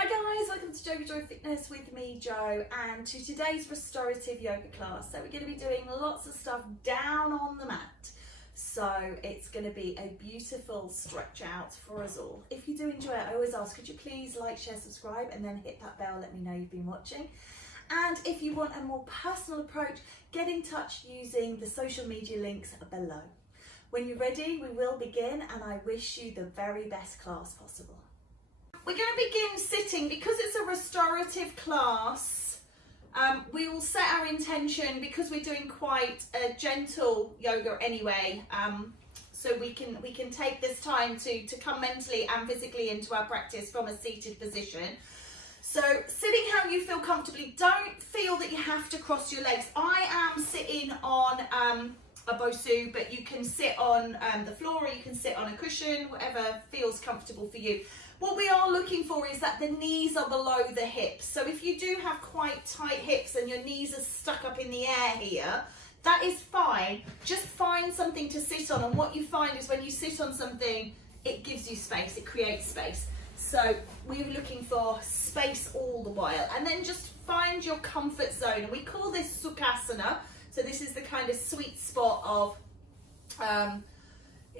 Hi guys, welcome to Yoga Joy Fitness with me, Jo, and to today's restorative yoga class. So we're going to be doing lots of stuff down on the mat. So it's going to be a beautiful stretch out for us all. If you do enjoy it, I always ask, could you please like, share, subscribe, and then hit that bell, let me know you've been watching. And if you want a more personal approach, get in touch using the social media links below. When you're ready, we will begin, and I wish you the very best class possible. We're going to begin sitting. Because it's a restorative class, we will set our intention because we're doing quite a gentle yoga anyway, so we can take this time to come mentally and physically into our practice from a seated position. So sitting how you feel comfortably. Don't feel that you have to cross your legs. I am sitting on a bosu, but you can sit on the floor, or you can sit on a cushion, whatever feels comfortable for you. What we are looking for is that the knees are below the hips. So if you do have quite tight hips and your knees are stuck up in the air here, that is fine. Just find something to sit on, and what you find is when you sit on something, it gives you space, it creates space. So we're looking for space all the while, and then just find your comfort zone. And we call this Sukhasana. So this is the kind of sweet spot of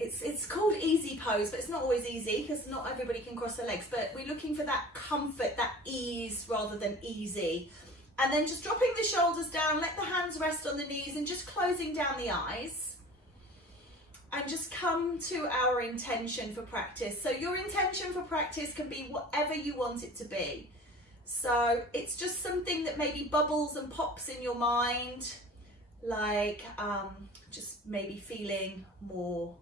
it's called easy pose, but it's not always easy because not everybody can cross their legs, but we're looking for that comfort, that ease rather than easy. And then just dropping the shoulders down, let the hands rest on the knees, and just closing down the eyes, and just come to our intention for practice. So your intention for practice can be whatever you want it to be. So it's just something that maybe bubbles and pops in your mind, like just maybe feeling more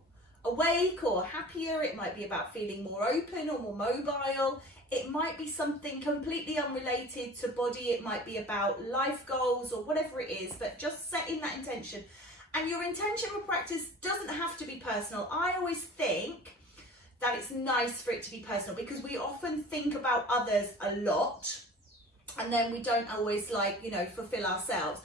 awake or happier. It might be about feeling more open or more mobile. It might be something completely unrelated to body. It might be about life goals or whatever it is, but just setting that intention. And your intention for practice doesn't have to be personal. I always think that it's nice for it to be personal because we often think about others a lot, and then we don't always fulfill ourselves.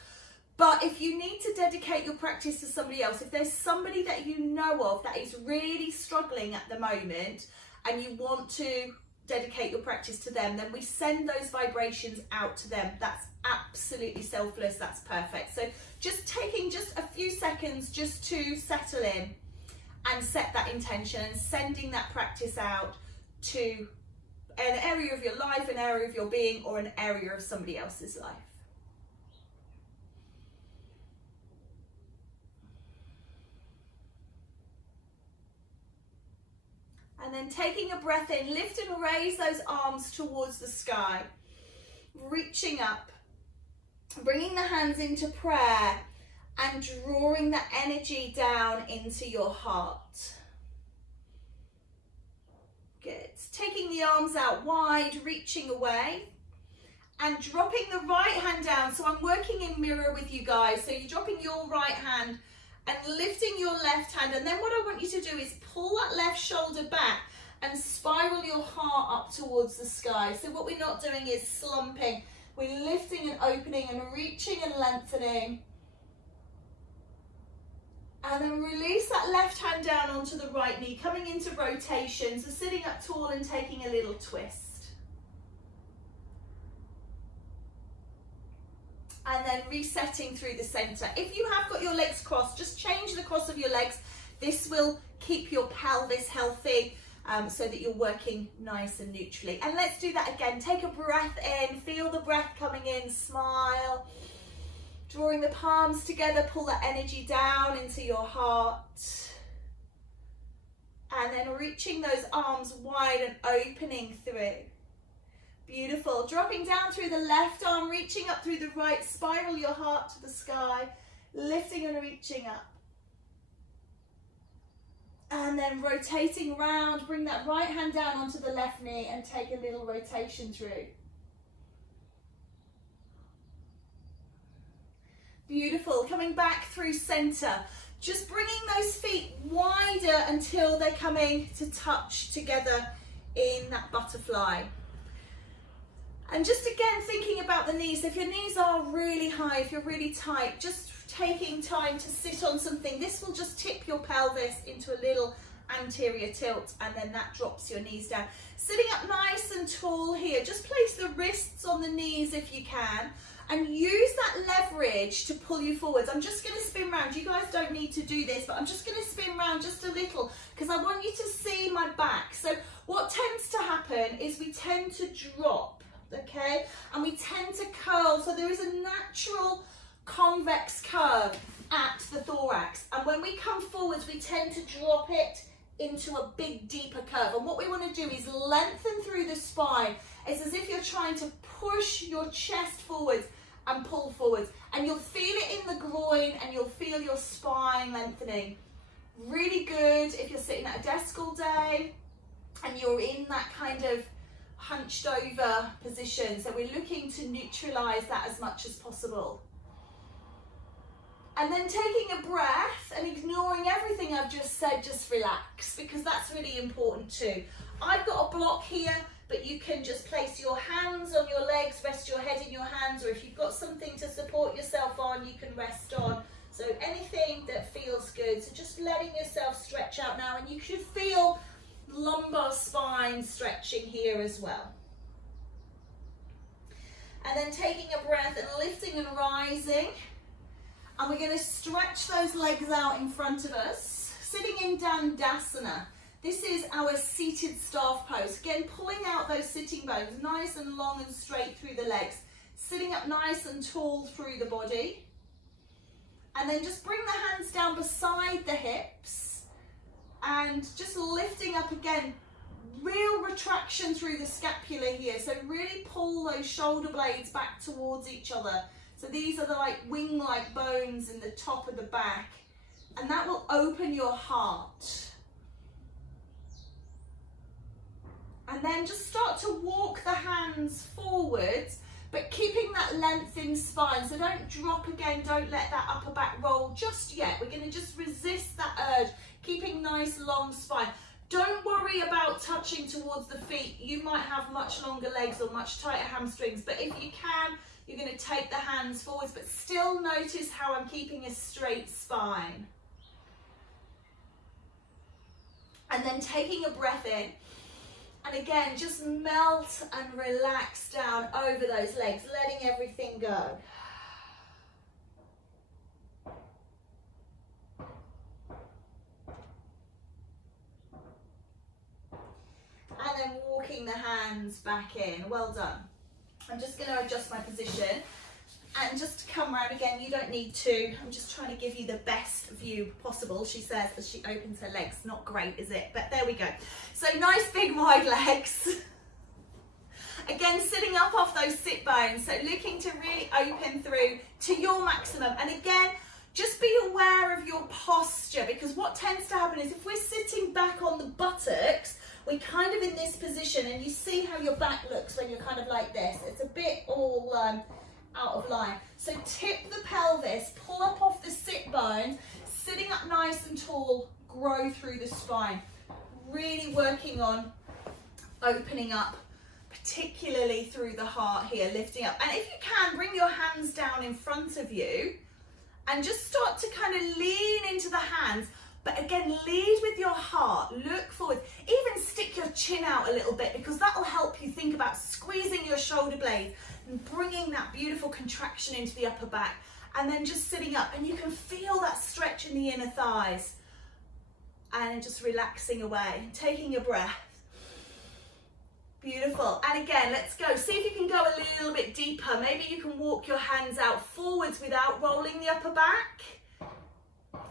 But if you need to dedicate your practice to somebody else, if there's somebody that you know of that is really struggling at the moment and you want to dedicate your practice to them, then we send those vibrations out to them. That's absolutely selfless, that's perfect. So just taking just a few seconds just to settle in and set that intention, and sending that practice out to an area of your life, an area of your being, or an area of somebody else's life. And then taking a breath in, lift and raise those arms towards the sky, reaching up, bringing the hands into prayer and drawing that energy down into your heart. Good. Taking the arms out wide, reaching away and dropping the right hand down. So I'm working in mirror with you guys. So you're dropping your right hand and lifting your left hand, and then what I want you to do is pull that left shoulder back and spiral your heart up towards the sky. So what we're not doing is slumping, we're lifting and opening and reaching and lengthening. And then release that left hand down onto the right knee, coming into rotation, so sitting up tall and taking a little twist. And then resetting through the center. If you have got your legs crossed, just change the cross of your legs. This will keep your pelvis healthy, so that you're working nice and neutrally. And let's do that again. Take a breath in, feel the breath coming in, smile. Drawing the palms together, pull that energy down into your heart. And then reaching those arms wide and opening through. Beautiful. Dropping down through the left arm, reaching up through the right, spiral your heart to the sky, lifting and reaching up. And then rotating round, bring that right hand down onto the left knee and take a little rotation through. Beautiful. Coming back through center. Just bringing those feet wider until they're coming to touch together in that butterfly. And just again thinking about the knees. If your knees are really high, if you're really tight, just taking time to sit on something. This will just tip your pelvis into a little anterior tilt, and then that drops your knees down. Sitting up nice and tall here, just place the wrists on the knees if you can, and use that leverage to pull you forwards. I'm just going to spin round. You guys don't need to do this, but I'm just going to spin round just a little because I want you to see my back. So what tends to happen is we tend to drop, okay, and we tend to curl. So there is a natural convex curve at the thorax, and when we come forwards we tend to drop it into a big deeper curve. And what we want to do is lengthen through the spine. It's as if you're trying to push your chest forwards and pull forwards, and you'll feel it in the groin and you'll feel your spine lengthening. Really good if you're sitting at a desk all day and you're in that kind of hunched over position. So we're looking to neutralize that as much as possible. And then taking a breath and ignoring everything I've just said, just relax, because that's really important too. I've got a block here, but you can just place your hands on your legs, rest your head in your hands, or if you've got something to support yourself on, you can rest on. So anything that feels good. So just letting yourself stretch out now, and you should feel lumbar spine stretching here as well. And then taking a breath and lifting and rising. And we're going to stretch those legs out in front of us, sitting in Dandasana. This is our seated staff pose. Again, pulling out those sitting bones, nice and long and straight through the legs. Sitting up nice and tall through the body. And then just bring the hands down beside the hips. And just lifting up again, real retraction through the scapula here. So really pull those shoulder blades back towards each other. So these are the like wing-like bones in the top of the back, and that will open your heart. And then just start to walk the hands forwards, but keeping that length in spine. So don't drop again, don't let that upper back roll just yet. We're going to just resist that urge, keeping nice long spine. Don't worry about touching towards the feet. You might have much longer legs or much tighter hamstrings, but if you can, you're going to take the hands forwards, but still notice how I'm keeping a straight spine. And then taking a breath in, and again, just melt and relax down over those legs, letting everything go. And then walking the hands back in. Well done. I'm just going to adjust my position and just come around again. You don't need to. I'm just trying to give you the best view possible, she says as she opens her legs. Not great, is it? But there we go. So nice big wide legs. Again, sitting up off those sit bones. So looking to really open through to your maximum. And again, just be aware of your posture, because what tends to happen is if we're sitting back on the buttocks, we're kind of in this position, and you see how your back looks when you're kind of like this. It's a bit all out of line. So tip the pelvis, pull up off the sit bones, sitting up nice and tall, grow through the spine. Really working on opening up, particularly through the heart here, lifting up. And if you can, bring your hands down in front of you and just start to kind of lean into the hands. But again, lead with your heart, look forward, even stick your chin out a little bit, because that will help you think about squeezing your shoulder blades and bringing that beautiful contraction into the upper back, and then just sitting up, and you can feel that stretch in the inner thighs, and just relaxing away, taking a breath. Beautiful. And again, let's go. See if you can go a little bit deeper. Maybe you can walk your hands out forwards without rolling the upper back.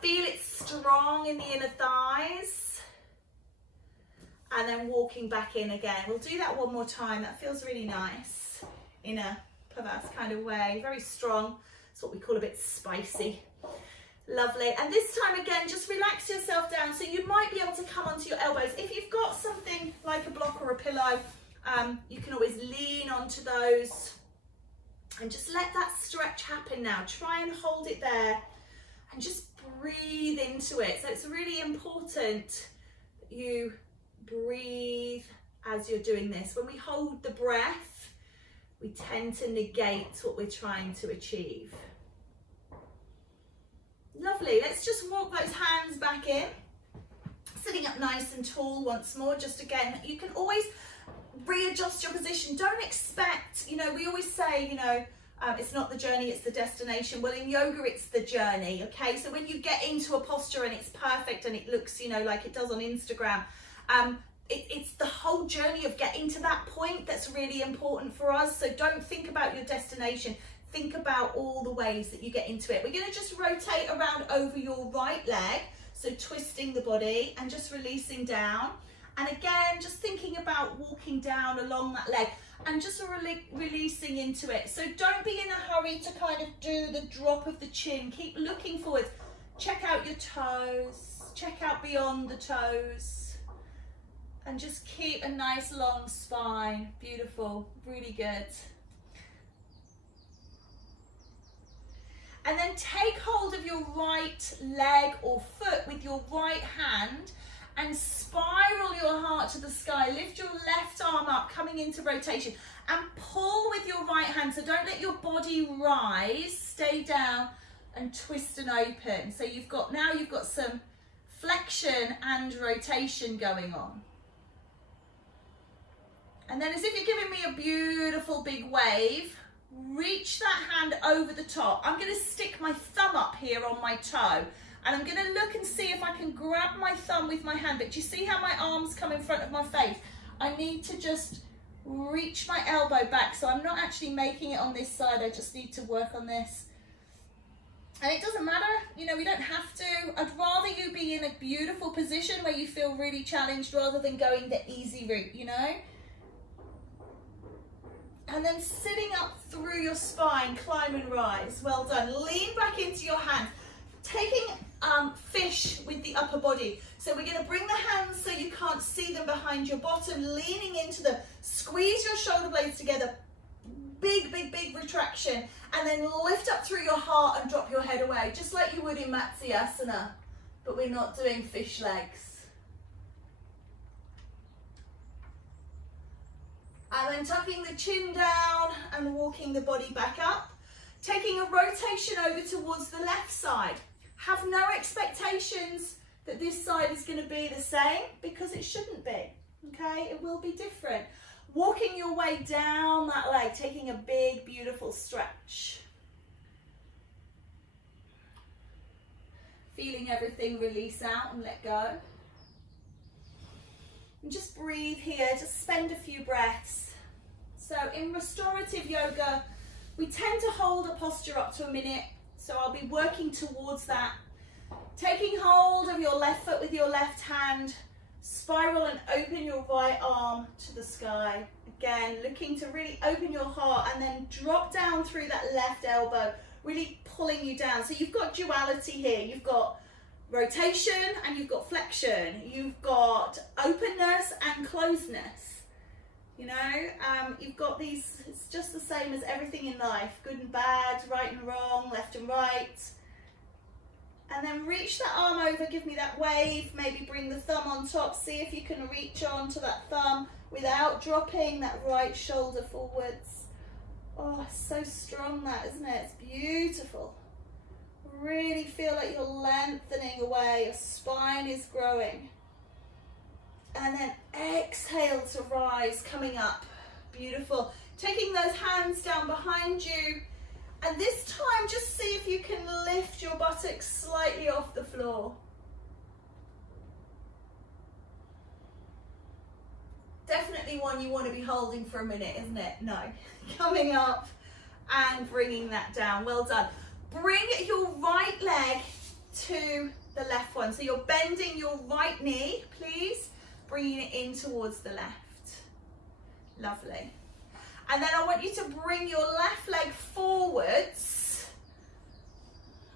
Feel it strong in the inner thighs. And then walking back in again. We'll do that one more time. That feels really nice in a Pavas kind of way. Very strong. It's what we call a bit spicy. Lovely. And this time again, just relax yourself down. So you might be able to come onto your elbows. If you've got something like a block or a pillow, you can always lean onto those. And just let that stretch happen now. Try and hold it there. And just breathe into it. So it's really important that you breathe as you're doing this. When we hold the breath, we tend to negate what we're trying to achieve. Lovely. Let's just walk those hands back in. Sitting up nice and tall once more. Just again, you can always readjust your position. Don't expect, you know, we always say, you know, it's not the journey, it's the destination. Well, in yoga, it's the journey, okay? So when you get into a posture and it's perfect and it looks, you know, like it does on Instagram, it's the whole journey of getting to that point that's really important for us. So don't think about your destination. Think about all the ways that you get into it. We're going to just rotate around over your right leg. So twisting the body and just releasing down. And again, just thinking about walking down along that leg and just releasing into it. So don't be in a hurry to kind of do the drop of the chin. Keep looking forward. Check out your toes. Check out beyond the toes. And just keep a nice long spine. Beautiful. Really good. And then take hold of your right leg or foot with your right hand and spiral your heart to the sky. Lift your left arm up, coming into rotation, and pull with your right hand. So don't let your body rise. Stay down and twist and open. So you've got some flexion and rotation going on. And then as if you're giving me a beautiful big wave, reach that hand over the top. I'm going to stick my thumb up here on my toe. And I'm going to look and see if I can grab my thumb with my hand. But do you see how my arms come in front of my face? I need to just reach my elbow back. So I'm not actually making it on this side. I just need to work on this. And it doesn't matter, you know, we don't have to. I'd rather you be in a beautiful position where you feel really challenged rather than going the easy route, you know? And then sitting up through your spine, climb and rise. Well done. Lean back into your hand. Taking fish with the upper body. So we're going to bring the hands so you can't see them behind your bottom, leaning into them. Squeeze your shoulder blades together. Big, big, big retraction. And then lift up through your heart and drop your head away, just like you would in Matsyasana. But we're not doing fish legs. And then tucking the chin down and walking the body back up. Taking a rotation over towards the left side. Have no expectations that this side is going to be the same, because it shouldn't be, okay? It will be different. Walking your way down that leg, taking a big, beautiful stretch. Feeling everything release out and let go. And just breathe here, just spend a few breaths. So in restorative yoga, we tend to hold a posture up to a minute, so I'll be working towards that. Taking hold of your left foot with your left hand, spiral and open your right arm to the sky. Again, looking to really open your heart and then drop down through that left elbow, really pulling you down. So you've got duality here. You've got rotation and you've got flexion. You've got openness and closeness. You know, you've got these, it's just the same as everything in life, good and bad, right and wrong, left and right. And then reach that arm over, give me that wave, maybe bring the thumb on top, see if you can reach on to that thumb without dropping that right shoulder forwards. Oh, so strong that, isn't it? It's beautiful. Really feel like you're lengthening away, your spine is growing. And then exhale to rise, coming up. Beautiful. Taking those hands down behind you. And this time, just see if you can lift your buttocks slightly off the floor. Definitely one you want to be holding for a minute, isn't it? No. Coming up and bringing that down. Well done. Bring your right leg to the left one. So you're bending your right knee, please. Bringing it in towards the left. Lovely. And then I want you to bring your left leg forwards,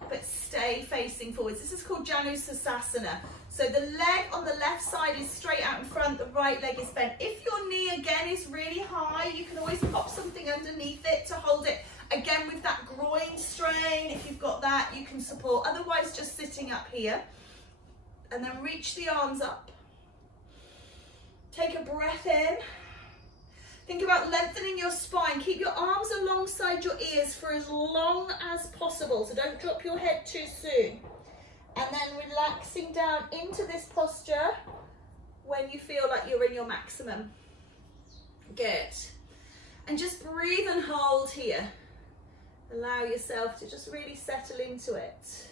but stay facing forwards. This is called Janusasana. So the leg on the left side is straight out in front, the right leg is bent. If your knee again is really high, you can always pop something underneath it to hold it. Again, with that groin strain, if you've got that, you can support. Otherwise, just sitting up here. And then reach the arms up. Take a breath in. Think about lengthening your spine. Keep your arms alongside your ears for as long as possible. So don't drop your head too soon. And then relaxing down into this posture when you feel like you're in your maximum. Good. And just breathe and hold here. Allow yourself to just really settle into it.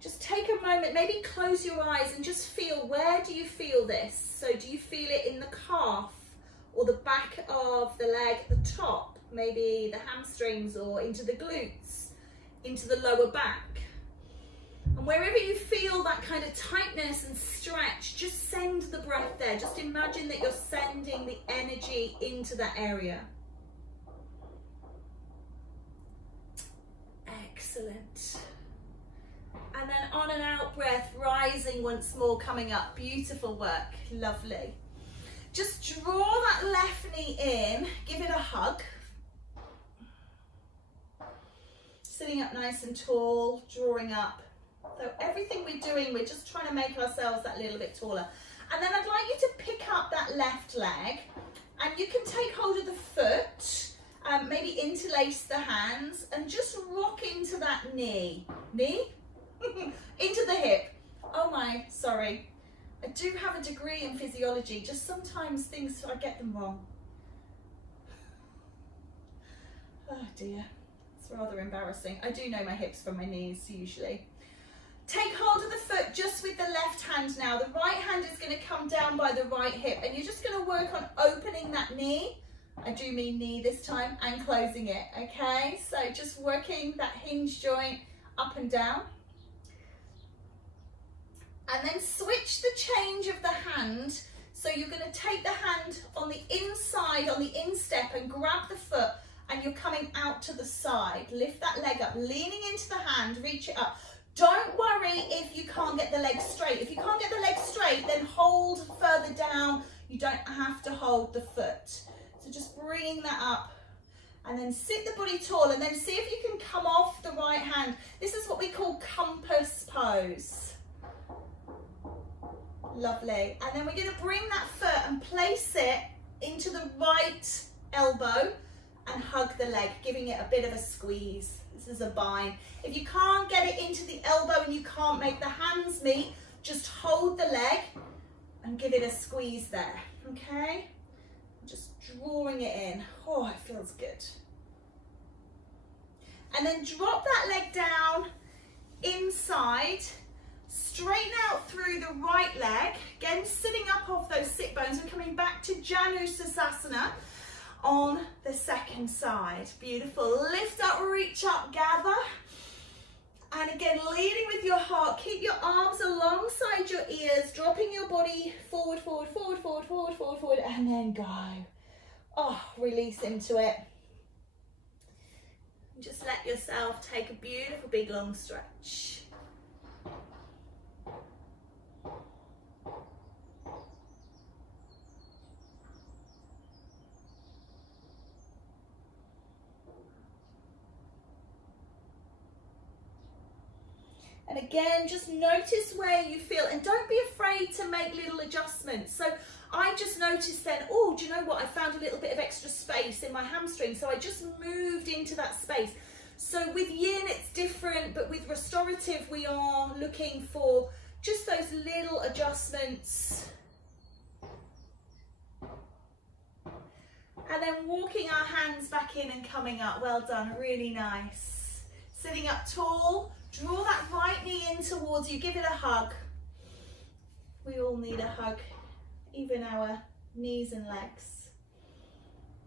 Just take a moment, maybe close your eyes and just feel, where do you feel this? So do you feel it in the calf or the back of the leg at the top, maybe the hamstrings or into the glutes, into the lower back? And wherever you feel that kind of tightness and stretch, just send the breath there. Just imagine that you're sending the energy into that area. Excellent. And then on an out breath, rising once more, coming up. Beautiful work, lovely. Just draw that left knee in, give it a hug. Sitting up nice and tall, drawing up. So everything we're doing, we're just trying to make ourselves that little bit taller. And then I'd like you to pick up that left leg, and you can take hold of the foot, maybe interlace the hands, and just rock into that knee. Knee? Into the hip. Oh my, sorry. I do have a degree in physiology, just sometimes things, I get them wrong. Oh dear, it's rather embarrassing. I do know my hips from my knees usually. Take hold of the foot just with the left hand now. The right hand is going to come down by the right hip, and you're just going to work on opening that knee. I do mean knee this time, and closing it, okay? So just working that hinge joint up and down. And then switch the change of the hand. So you're going to take the hand on the inside, on the instep, and grab the foot, and you're coming out to the side. Lift that leg up, leaning into the hand, reach it up. Don't worry if you can't get the leg straight. If you can't get the leg straight, then hold further down. You don't have to hold the foot. So just bringing that up, and then sit the body tall, and then see if you can come off the right hand. This is what we call compass pose. Lovely. And then we're going to bring that foot and place it into the right elbow and hug the leg, giving it a bit of a squeeze. This is a bind. If you can't get it into the elbow and you can't make the hands meet, just hold the leg and give it a squeeze there, okay? Just drawing it in. Oh, it feels good. And then drop that leg down inside, straighten out through the right leg, again sitting up off those sit bones and coming back to Janu Sirsasana on the second side. Beautiful. Lift up, reach up, gather. And again, leading with your heart. Keep your arms alongside your ears, dropping your body forward, forward, forward, forward, forward, forward, forward, and then go. Oh, release into it. Just let yourself take a beautiful big long stretch. And again, just notice where you feel, and don't be afraid to make little adjustments. So I just noticed then, oh, do you know what? I found a little bit of extra space in my hamstring. So I just moved into that space. So with yin, it's different, but with restorative, we are looking for just those little adjustments. And then walking our hands back in and coming up. Well done, really nice. Sitting up tall. Draw that right knee in towards you, give it a hug. We all need a hug, even our knees and legs.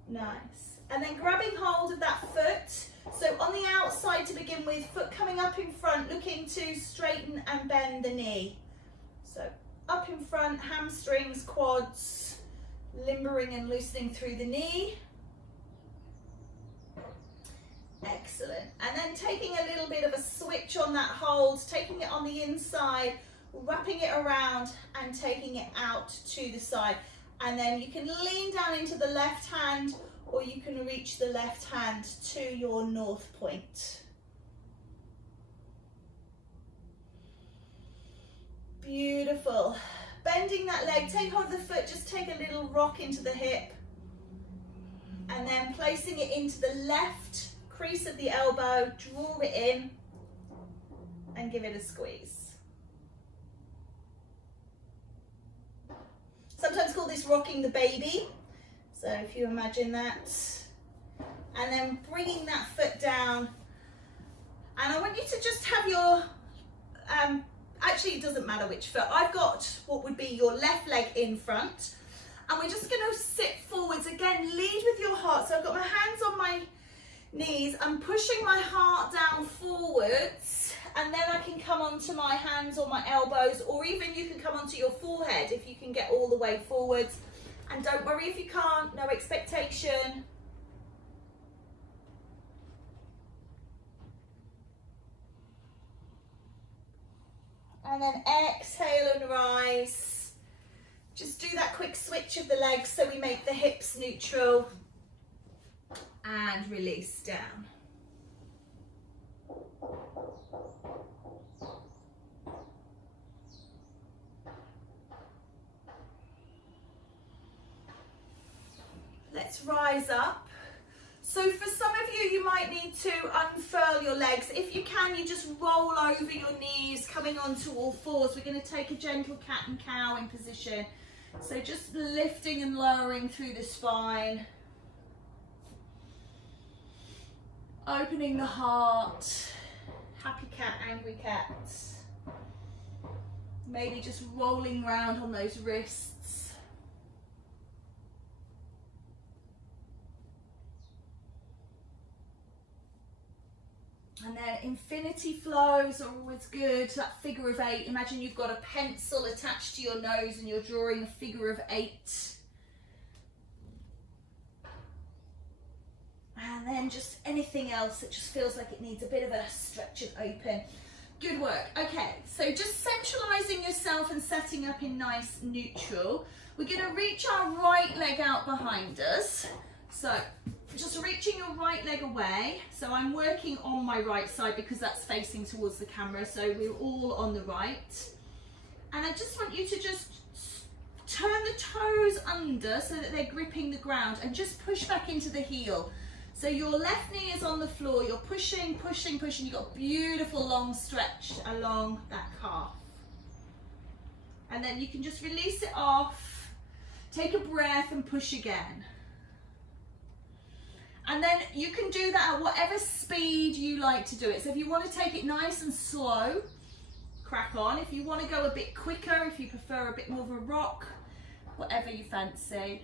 Nice. And then grabbing hold of that foot. So on the outside to begin with, foot coming up in front, looking to straighten and bend the knee. So up in front, hamstrings, quads, limbering and loosening through the knee. Excellent. And then taking a little bit of a switch on that hold, taking it on the inside, wrapping it around and taking it out to the side. And then you can lean down into the left hand, or you can reach the left hand to your north point. Beautiful. Bending that leg, take hold of the foot, just take a little rock into the hip. And then placing it into the left crease of the elbow, draw it in and give it a squeeze. Sometimes call this rocking the baby. So if you imagine that. And then bringing that foot down. And I want you to just have your, actually it doesn't matter which foot. I've got what would be your left leg in front. And we're just going to sit forwards. Again, lead with your heart. So I've got my hands on my knees. I'm pushing my heart down forwards. And then I can come onto my hands or my elbows. Or even you can come onto your forehead if you can get all the way forwards. And don't worry if you can't. No expectation. And then exhale and rise. Just do that quick switch of the legs so we make the hips neutral. And release down. Let's rise up. So for some of you, you might need to unfurl your legs. If you can, you just roll over your knees, coming onto all fours. We're going to take a gentle cat and cow in position. So just lifting and lowering through the spine. Opening the heart. Happy cat, angry cat. Maybe just rolling round on those wrists. And then infinity flows are always good. That figure of 8. Imagine you've got a pencil attached to your nose and you're drawing a figure of 8. And then just anything else that just feels like it needs a bit of a stretch and open. Good work. Okay, so just centralizing yourself and setting up in nice neutral. We're going to reach our right leg out behind us. So just reaching your right leg away. So I'm working on my right side because that's facing towards the camera. So we're all on the right. And I just want you to just turn the toes under so that they're gripping the ground and just push back into the heel. So your left knee is on the floor. You're pushing, pushing, pushing. You've got a beautiful long stretch along that calf. And then you can just release it off. Take a breath and push again. And then you can do that at whatever speed you like to do it. So if you want to take it nice and slow, crack on. If you want to go a bit quicker, if you prefer a bit more of a rock, whatever you fancy.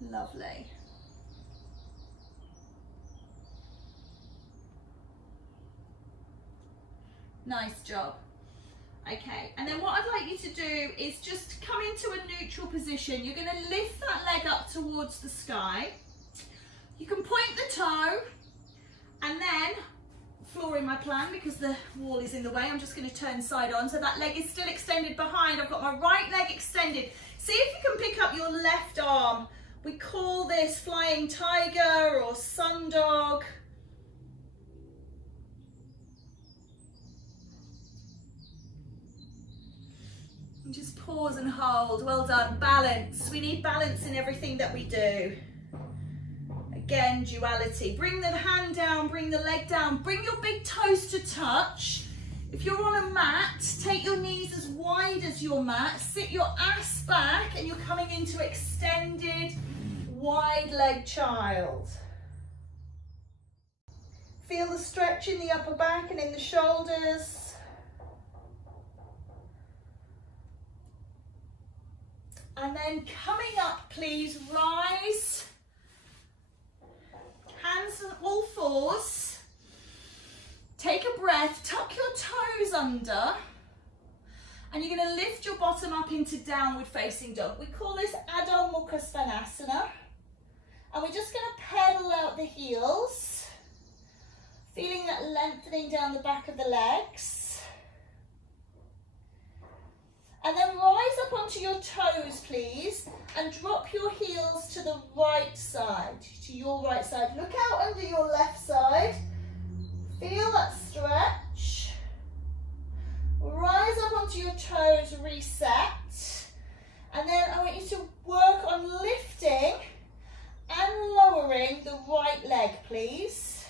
Lovely. Nice job. Okay, and then what I'd like you to do is just come into a neutral position. You're going to lift that leg up towards the sky. You can point the toe and then, flooring my plan because the wall is in the way, I'm just going to turn side on. So that leg is still extended behind. I've got my right leg extended. See if you can pick up your left arm. We call this flying tiger or sun dog. And just pause and hold. Well done. Balance. We need balance in everything that we do. Again, duality. Bring the hand down, bring the leg down, bring your big toes to touch. If you're on a mat, take your knees as wide as your mat, sit your ass back, and you're coming into extended, wide leg child. Feel the stretch in the upper back and in the shoulders. And then coming up, please rise. Hands on all fours. Take a breath, tuck your toes under. And you're going to lift your bottom up into downward facing dog. We call this Adho Mukha Svanasana. And we're just going to pedal out the heels. Feeling that lengthening down the back of the legs. And then rise up onto your toes, please, and drop your heels to the right side, to your right side. Look out under your left side. Feel that stretch. Rise up onto your toes, reset. And then I want you to work on lifting and lowering the right leg, please.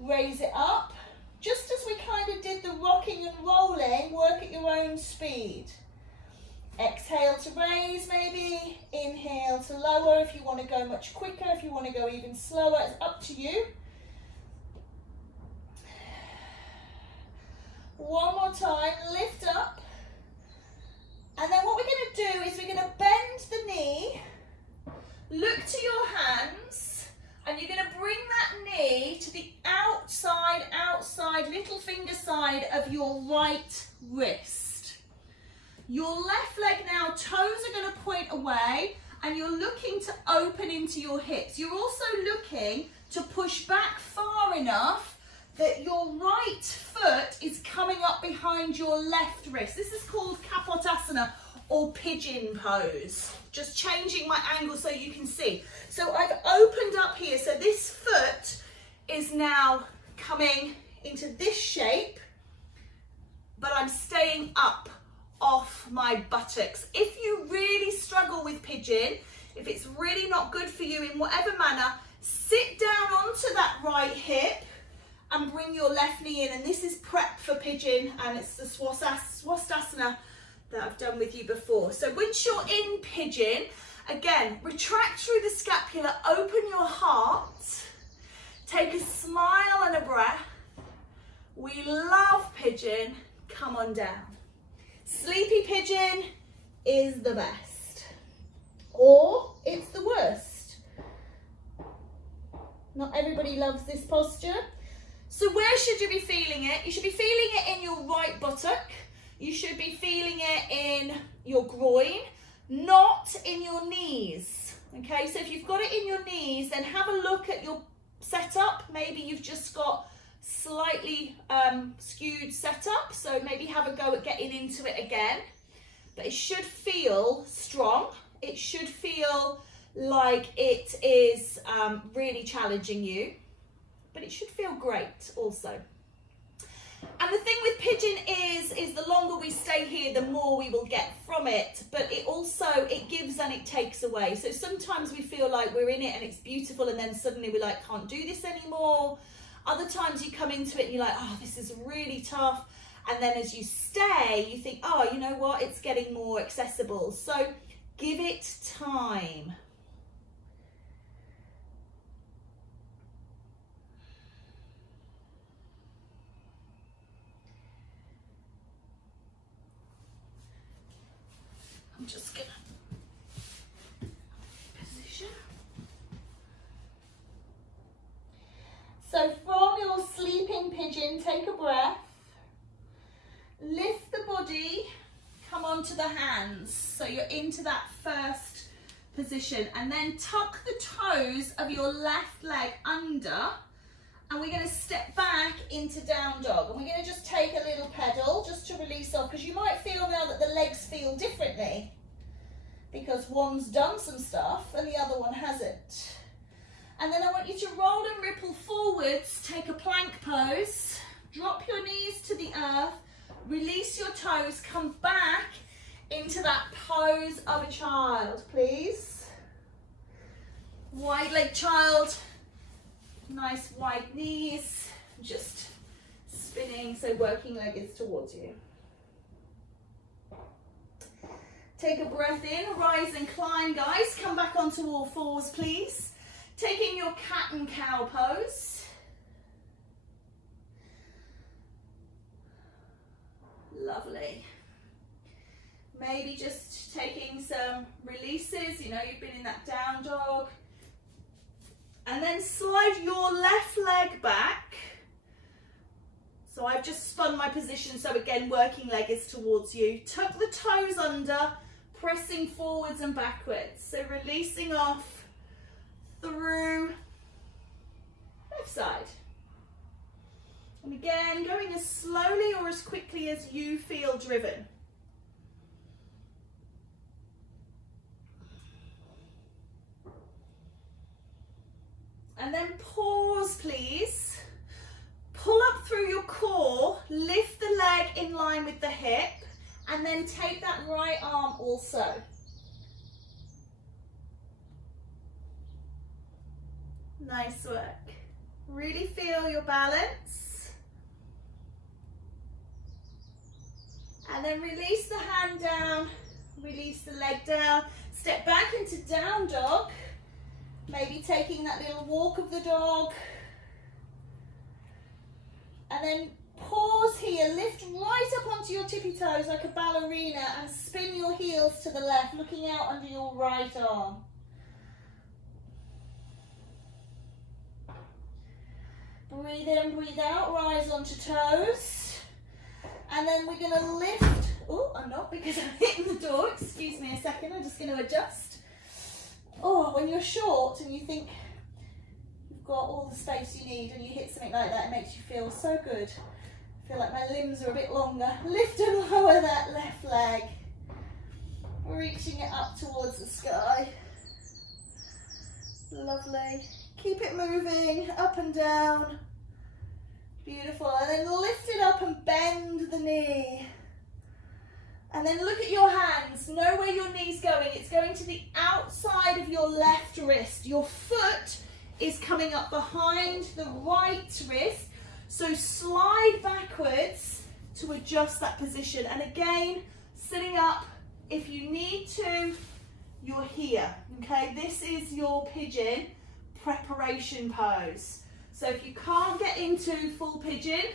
Raise it up. Just as we kind of did the rocking and rolling, work at your own speed. Exhale to raise maybe, inhale to lower if you want to go much quicker, if you want to go even slower, it's up to you. One more time, lift up. And then what we're going to do is we're going to bend the knee, look to your hands, and you're going to bring that knee to the outside, little finger side of your right wrist. Your left leg now, toes are going to point away, and you're looking to open into your hips. You're also looking to push back far enough that your right foot is coming up behind your left wrist. This is called Kapotasana or pigeon pose. Just changing my angle so you can see. So I've opened up here, so this foot is now coming into this shape, but I'm staying up off my buttocks. If you really struggle with pigeon, if it's really not good for you in whatever manner, sit down onto that right hip and bring your left knee in, and this is prep for pigeon, and it's the Swastasana that I've done with you before. So once you're in pigeon, again, retract through the scapula, open your heart, take a smile and a breath. We love pigeon, come on down. Sleepy pigeon is the best, or it's the worst. Not everybody loves this posture. So where should you be feeling it? You should be feeling it in your right buttock. You should be feeling it in your groin, not in your knees. Okay, so if you've got it in your knees, then have a look at your setup. Maybe you've just got slightly skewed setup, so maybe have a go at getting into it again. But it should feel strong. It should feel like it is really challenging you. But it should feel great also. And the thing with pigeon is the longer we stay here, the more we will get from it. But it also, it gives and it takes away. So sometimes we feel like we're in it and it's beautiful, and then suddenly we're like, can't do this anymore. Other times you come into it and you're like, oh, this is really tough. And then as you stay, you think, oh, you know what? It's getting more accessible. So give it time. I'm just gonna position. So from your sleeping pigeon, take a breath. Lift the body, come onto the hands. So you're into that first position, and then tuck the toes of your left leg under, and we're going to step back into down dog. And we're going to just take a little pedal just to release off, because you might feel now that the legs feel differently, because one's done some stuff and the other one hasn't. And then I want you to roll and ripple forwards, take a plank pose, drop your knees to the earth, release your toes, come back into that pose of a child, please. Wide leg child, nice wide knees, just spinning, so working leg is towards you. Take a breath in, rise and climb, guys. Come back onto all fours, please. Taking your cat and cow pose. Lovely. Maybe just taking some releases, you know, you've been in that down dog. And then slide your left leg back. So I've just spun my position, so again, working leg is towards you. Tuck the toes under, pressing forwards and backwards. So releasing off through left side. And again, going as slowly or as quickly as you feel driven. And then pause, please. Pull up through your core, lift the leg in line with the hip, And then take that right arm also. Nice work. Really feel your balance. And then release the hand down, release the leg down. Step back into down dog. Maybe taking that little walk of the dog. And then pause here, lift right up onto your tippy toes like a ballerina and spin your heels to the left, looking out under your right arm. Breathe in, breathe out, rise onto toes. And then we're going to lift, oh, I'm not because I'm hitting the door, excuse me a second, I'm just going to adjust. Oh, when you're short and you think you've got all the space you need and you hit something like that, it makes you feel so good. I feel like my limbs are a bit longer. Lift and lower that left leg. Reaching it up towards the sky. Lovely. Keep it moving, up and down. Beautiful. And then lift it up and bend the knee. And then look at your hands. Know where your knee's going. It's going to the outside of your left wrist. Your foot is coming up behind the right wrist. So slide backwards to adjust that position. And again, sitting up, if you need to, you're here. Okay, this is your pigeon preparation pose. So if you can't get into full pigeon,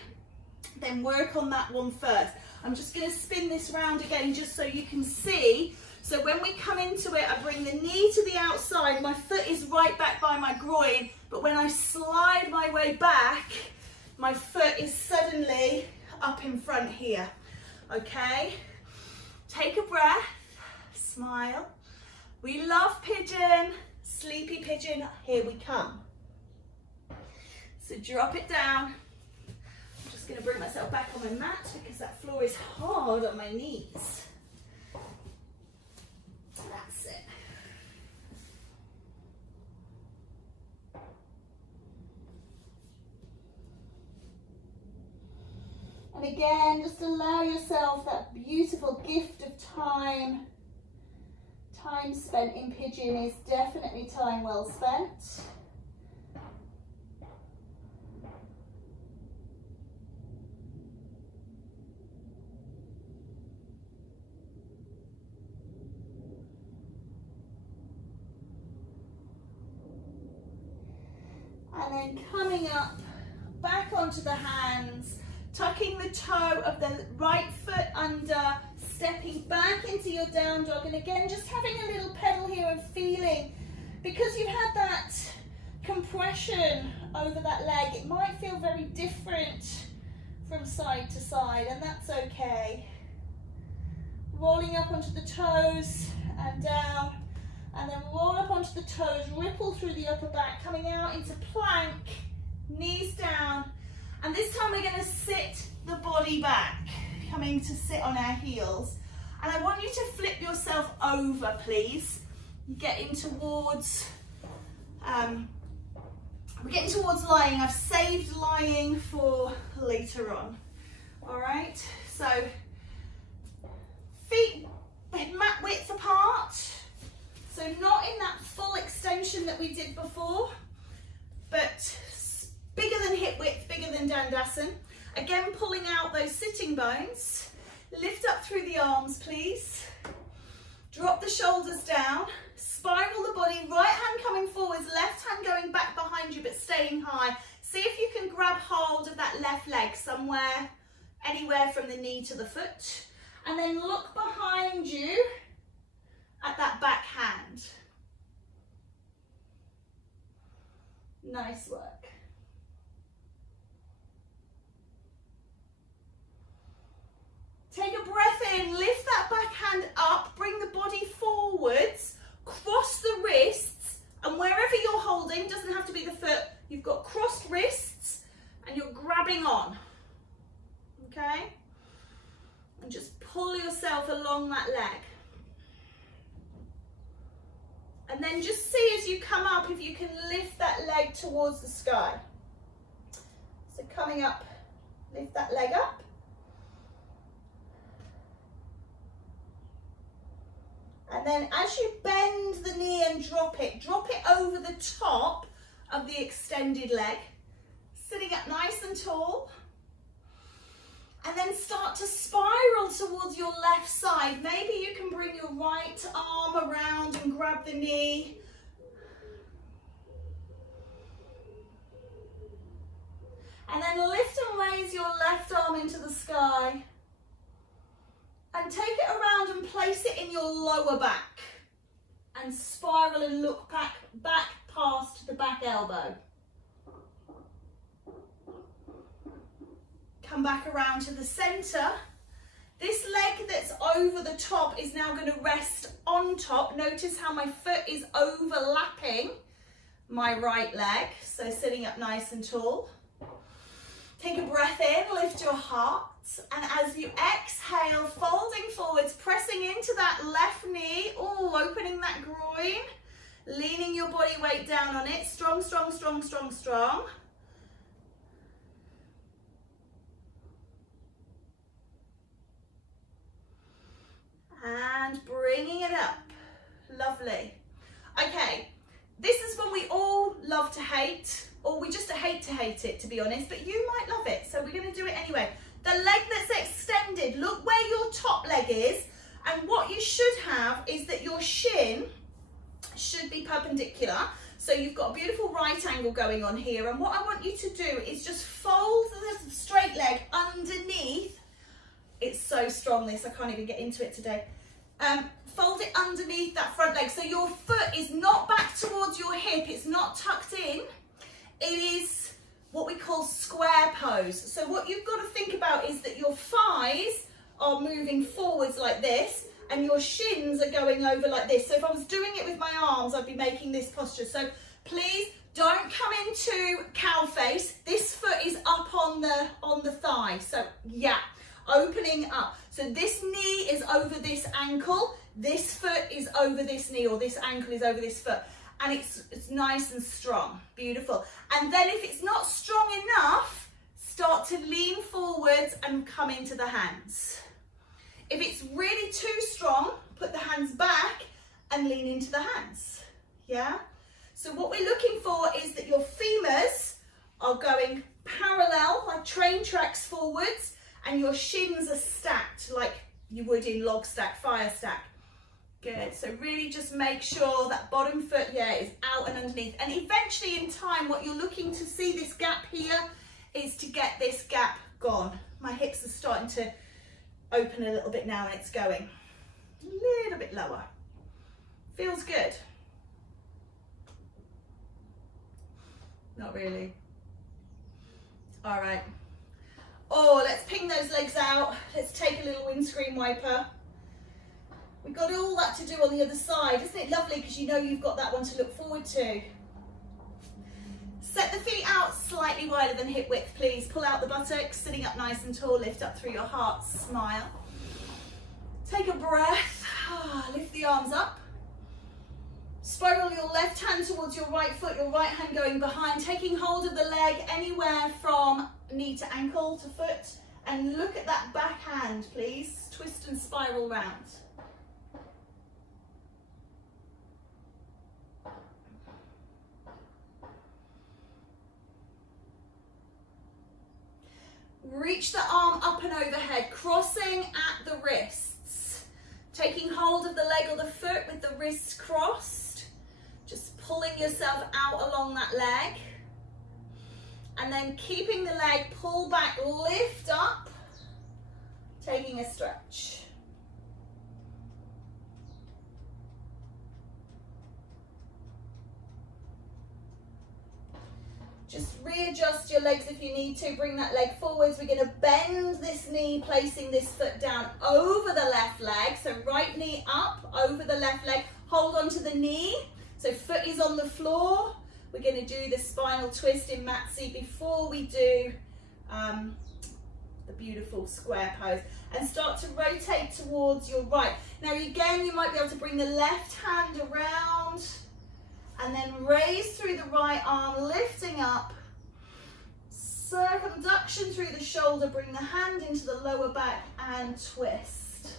then work on that one first. I'm just going to spin this round again just so you can see. So when we come into it, I bring the knee to the outside, my foot is right back by my groin, but when I slide my way back, my foot is suddenly up in front here. Okay? Take a breath, smile. We love pigeon, sleepy pigeon, here we come. So drop it down. I'm just going to bring myself back on my mat because that floor is hard on my knees. That's it. And again, just allow yourself that beautiful gift of time. Time spent in pigeon is definitely time well spent. And then coming up, back onto the hands, tucking the toe of the right foot under, stepping back into your down dog, and again just having a little pedal here and feeling, because you've had that compression over that leg, it might feel very different from side to side, and that's okay. Rolling up onto the toes and down, and then roll up onto the toes, ripple through the upper back, coming out into plank, knees down. And this time we're going to sit the body back, coming to sit on our heels. And I want you to flip yourself over, please. Getting towards, we're getting towards lying. I've saved lying for later on. All right, so feet mat width apart. So not in that full extension that we did before, but bigger than hip width, bigger than Dandasana. Again, pulling out those sitting bones. Lift up through the arms, please. Drop the shoulders down. Spiral the body, right hand coming forwards, left hand going back behind you, but staying high. See if you can grab hold of that left leg somewhere, anywhere from the knee to the foot. And then look behind you at that back hand. Nice work. Take a breath in, lift that back hand up, bring the body forwards, cross the wrists, and wherever you're holding, doesn't have to be the foot, you've got crossed wrists and you're grabbing on, okay? And just pull yourself along that leg. And then just see as you come up if you can lift that leg towards the sky. So coming up, lift that leg up. And then as you bend the knee and drop it over the top of the extended leg, sitting up nice and tall. And then start to spiral towards your left side. Maybe you can bring your right arm around and grab the knee. And then lift and raise your left arm into the sky. And take it around and place it in your lower back. And spiral and look back past the back elbow. Come back around to the center. This leg that's over the top is now going to rest on top. Notice how my foot is overlapping my right leg. So sitting up nice and tall. Take a breath in, lift your heart. And as you exhale, folding forwards, pressing into that left knee. Oh, opening that groin. Leaning your body weight down on it. Strong, strong, strong, strong, strong. And bringing it up. Lovely. Okay, this is one we all love to hate, or we just hate to hate it, to be honest, but you might love it, so we're going to do it anyway. The leg that's extended, look where your top leg is, and what you should have is that your shin should be perpendicular. So you've got a beautiful right angle going on here, and what I want you to do is just fold the straight leg underneath. It's so strong, this, I can't even get into it today. Fold it underneath that front leg. So your foot is not back towards your hip, it's not tucked in. It is what we call square pose. So what you've got to think about is that your thighs are moving forwards like this, and your shins are going over like this. So if I was doing it with my arms, I'd be making this posture. So please don't come into cow face. This foot is up on the thigh. So yeah. Opening up. So this knee is over this ankle, this foot is over this knee, or this ankle is over this foot, and it's nice and strong. Beautiful. And then if it's not strong enough, start to lean forwards and come into the hands. If it's really too strong, put the hands back and lean into the hands. Yeah? So what we're looking for is that your femurs are going parallel, like train tracks forwards, and your shins are stacked like you would in log stack, fire stack. Good, so really just make sure that bottom foot, yeah, is out and underneath. And eventually in time, what you're looking to see, this gap here, is to get this gap gone. My hips are starting to open a little bit now, and it's going a little bit lower. Feels good. Not really. All right. Oh, let's ping those legs out. Let's take a little windscreen wiper. We've got all that to do on the other side. Isn't it lovely? Because you know you've got that one to look forward to. Set the feet out slightly wider than hip width, please. Pull out the buttocks, sitting up nice and tall. Lift up through your heart, smile. Take a breath. Lift the arms up. Spiral your left hand towards your right foot, your right hand going behind, taking hold of the leg anywhere from knee to ankle to foot, and look at that back hand, please. Twist and spiral round. Reach the arm up and overhead, crossing at the wrists. Taking hold of the leg or the foot with the wrists crossed. Just pulling yourself out along that leg. And then keeping the leg, pull back, lift up. Taking a stretch. Just readjust your legs if you need to. Bring that leg forwards. We're going to bend this knee, placing this foot down over the left leg. So right knee up over the left leg. Hold on to the knee. So foot is on the floor. We're going to do the spinal twist in mat seat before we do the beautiful square pose. And start to rotate towards your right. Now again, you might be able to bring the left hand around. And then raise through the right arm, lifting up. Circumduction through the shoulder, bring the hand into the lower back and twist.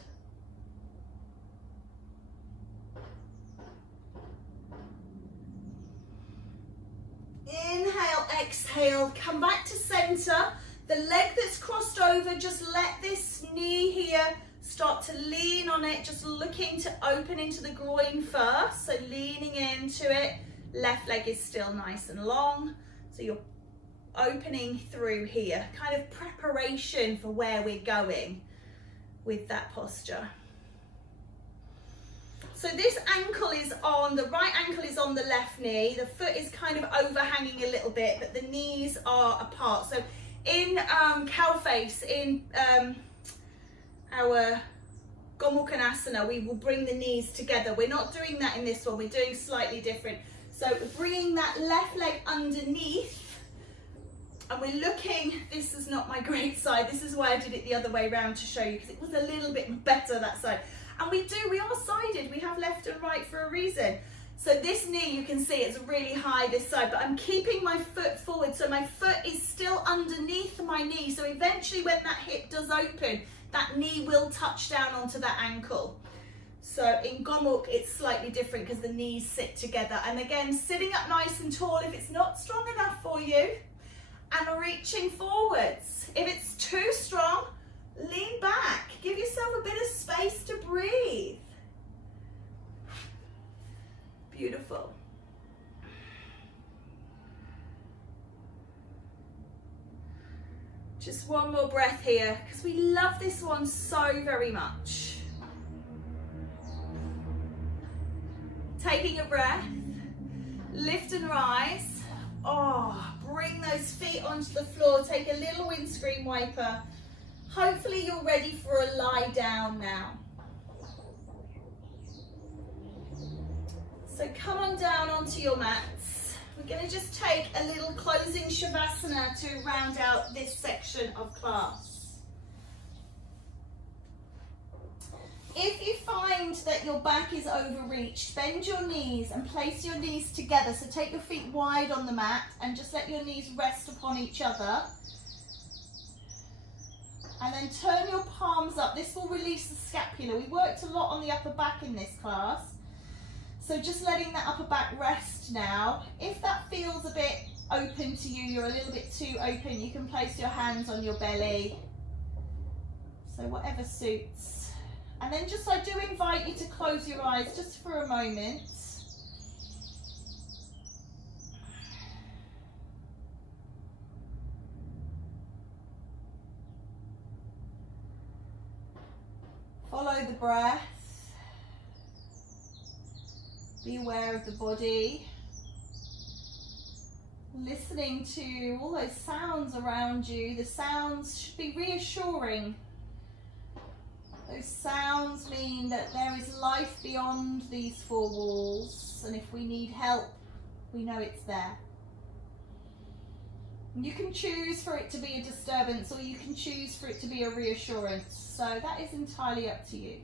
exhale, come back to center. The leg that's crossed over, just let this knee here start to lean on it, just looking to open into the groin first. So leaning into it, left leg is still nice and long. So you're opening through here, kind of preparation for where we're going with that posture. So this ankle is on, the right ankle is on the left knee, the foot is kind of overhanging a little bit, but the knees are apart. So in cow face, in our Gomukhana, we will bring the knees together. We're not doing that in this one, we're doing slightly different. So we're bringing that left leg underneath, and we're looking, this is not my great side, this is why I did it the other way around to show you, because it was a little bit better that side. And we are sided, we have left and right for a reason. So this knee, you can see it's really high this side, but I'm keeping my foot forward, so my foot is still underneath my knee. So eventually when that hip does open, that knee will touch down onto that ankle. So in Gomukh, it's slightly different because the knees sit together. And again, sitting up nice and tall if it's not strong enough for you, and reaching forwards. If it's too strong, lean back. Give yourself a bit of space to breathe. Beautiful. Just one more breath here, because we love this one so very much. Taking a breath, lift and rise. Oh, bring those feet onto the floor, take a little windscreen wiper. Hopefully you're ready for a lie down now. So come on down onto your mats. We're going to just take a little closing Shavasana to round out this section of class. If you find that your back is overreached, bend your knees and place your knees together. So take your feet wide on the mat and just let your knees rest upon each other. And then turn your palms up. This will release the scapula. We worked a lot on the upper back in this class. So just letting that upper back rest now. If that feels a bit open to you, you're a little bit too open, you can place your hands on your belly. So whatever suits. And then just, I do invite you to close your eyes just for a moment. Follow the breath. Be aware of the body. Listening to all those sounds around you. The sounds should be reassuring. Those sounds mean that there is life beyond these four walls, and if we need help, we know it's there. You can choose for it to be a disturbance, or you can choose for it to be a reassurance, so that is entirely up to you.